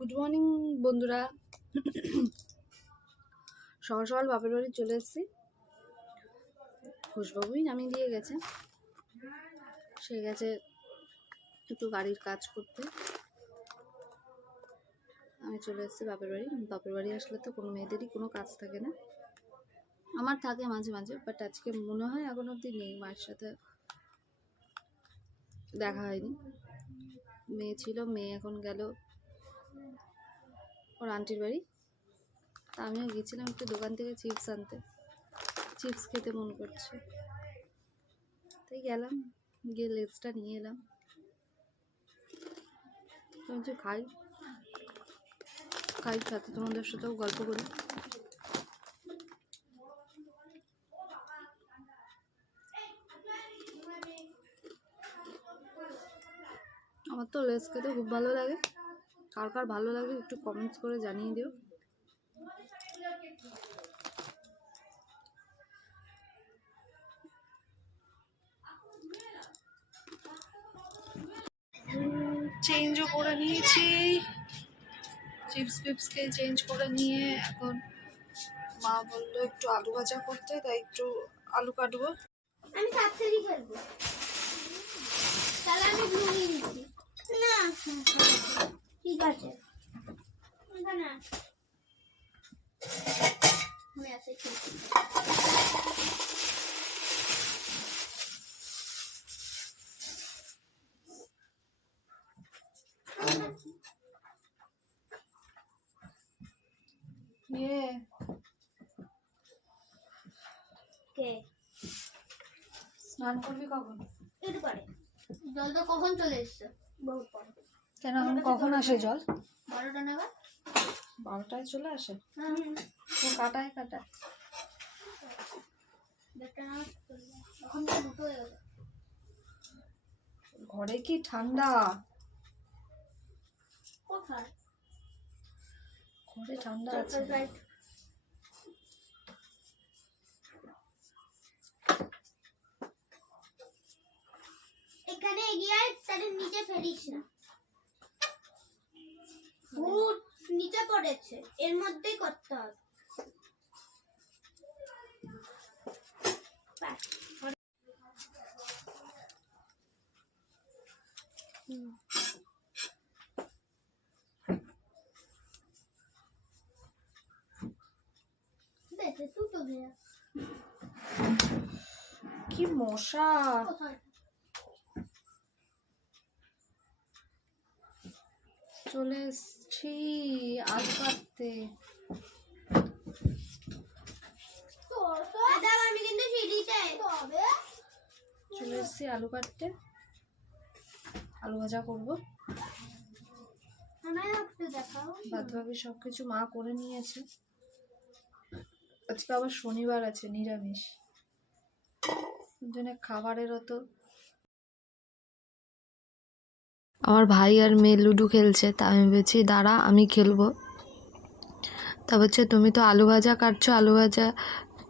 Good morning বন্ধুরা। সকাল সকাল বাপের বাড়ি চলে এসেছি। খুশবাবুই নামিয়ে দিয়ে গেছে, সে গেছে একটু গাড়ির কাজ করতে। আমি চলে এসেছি বাপের বাড়ি। বাপের বাড়ি আসলে তো কোনো মেয়েদেরই কোনো কাজ থাকে না, আমার থাকে মাঝে মাঝে, বাট আজকে মনে হয় এখন অবধি নেই, মায়ের সাথে দেখা হয়নি। মেয়ে ছিল, মেয়ে এখন গেল ওর আন্টির বাড়ি। তা আমিও গেছিলাম একটু দোকান থেকে চিপস আনতে, চিপস খেতে মন করছে, তাই গেলাম, গিয়ে লেজটা নিয়ে এলাম। কিছু খাই খাই সাথে তোমাদের সাথেও গল্প করি। আমার তো লেজ খেতে খুব ভালো লাগে, কার কার ভালো লাগে একটু কমেন্টস করে জানিয়ে দিও। চেঞ্জও করে নিয়েছি, চিপস ফিপস খেয়ে চেঞ্জ করে নিয়ে এখন মা বললো একটু আলু ভাজা করতে, তাই একটু আলু কাটবো। আমি সাতটারই খেলবো, তাহলে আমি ব্লু নিচ্ছি না। ঠিক আছে, না আমি আসে খেলছি। কে স্নান করবি কখন? একটু পরে। জল তো কখন চলে এসছে, বহুত পরে। কেন এখন কখন আসে জল? 12টা নাগাদ। 12টায় চলে আসে? ও কাটায় কাটায় এখন তো 2টো হয়ে গেল। ঘরে কি ঠান্ডা, কোথায় ঘরে ঠান্ডা আছে। এখানে এগিয়ে তার নিচে ফেলিস না, ভূত নিচে পড়েছে, এর মধ্যেই করতে হবে। কি মশা, চলে এসছি আলু কাটতে। আমি কিন্তু চলে এসছি আলু কাটতে, আলু ভাজা করবো। বাদবাকি সবকিছু মা করে নিয়েছে। আজকে আবার শনিবার আছে, নিরামিষ, জন্য খাবারেরও তো। আমার ভাই আর মেয়ে লুডো খেলছে, তা আমি বলছি দাঁড়া আমি খেলবো। তা বলছে তুমি তো আলু ভাজা কাটছো, আলু ভাজা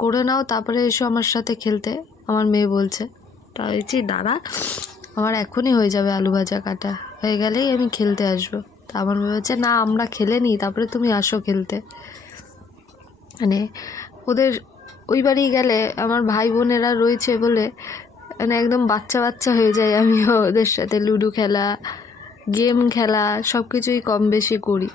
করে নাও তারপরে এসো আমার সাথে খেলতে, আমার মেয়ে বলছে। তা বলছি দাঁড়া, আমার এখনই হয়ে যাবে আলু ভাজা কাটা, হয়ে গেলেই আমি খেলতে আসবো। তা আমার মেয়ে বলছে না আমরা খেলে নিই তারপরে তুমি আসো খেলতে। মানে ওদের ওই বাড়ি গেলে আমার ভাই বোনেরা রয়েছে বলে মানে একদম বাচ্চা বাচ্চা হয়ে যায়। আমিও ওদের সাথে লুডো খেলা, গেম খেলা সব কিছুই কম বেশি করি।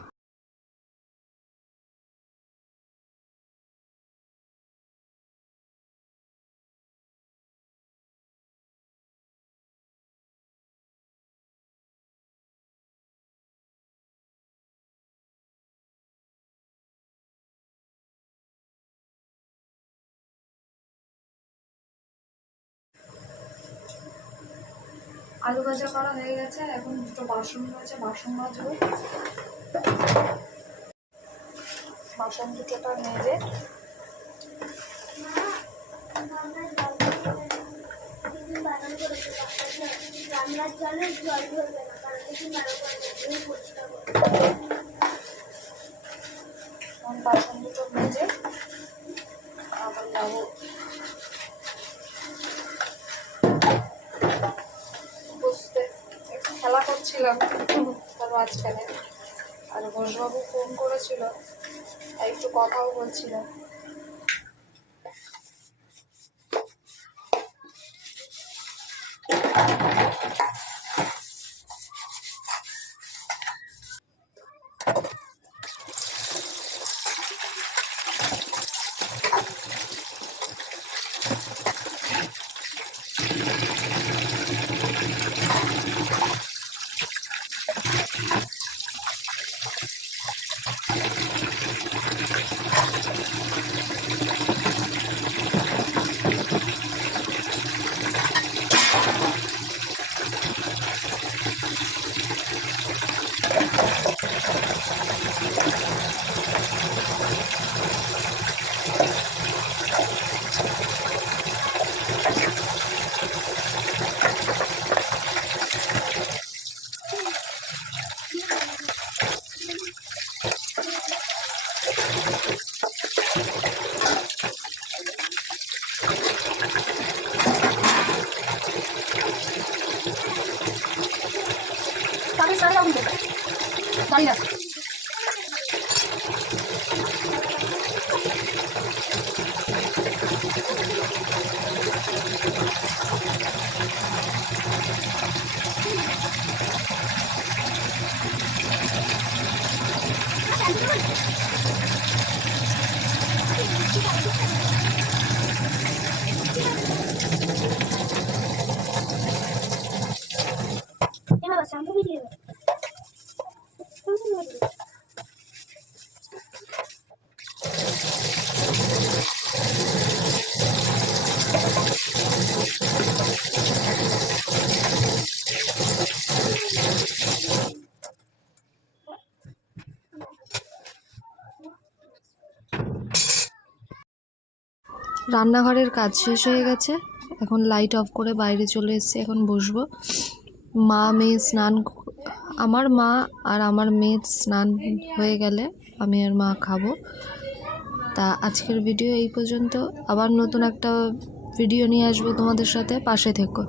আলু ভাজা করা হয়ে গেছে, এখন দুটো বাসন রয়েছে, বাসন মাজবো। বাসন দুটোটা মেজে রান্নার জলে জল ধরবে না, কারণ বাসন দুটো মেজে আবার যাবো বুঝতে। একটু খেলা করছিলাম তার মাঝখানে, আর ঘোষবাবু ফোন করেছিল, তাই একটু কথাও বলছিল। রান্নাঘরের কাজ শেষ হয়ে গেছে, এখন লাইট অফ করে বাইরে চলে এসেছি। এখন বসবো। মা মেয়ে স্নান, আমার মা আর আমার মেয়ে স্নান হয়ে গেলে আমি আর মা খাবো। তা আজকের ভিডিও এই পর্যন্ত। আবার নতুন একটা ভিডিও নিয়ে আসবো তোমাদের সাথে, পাশে থেকো।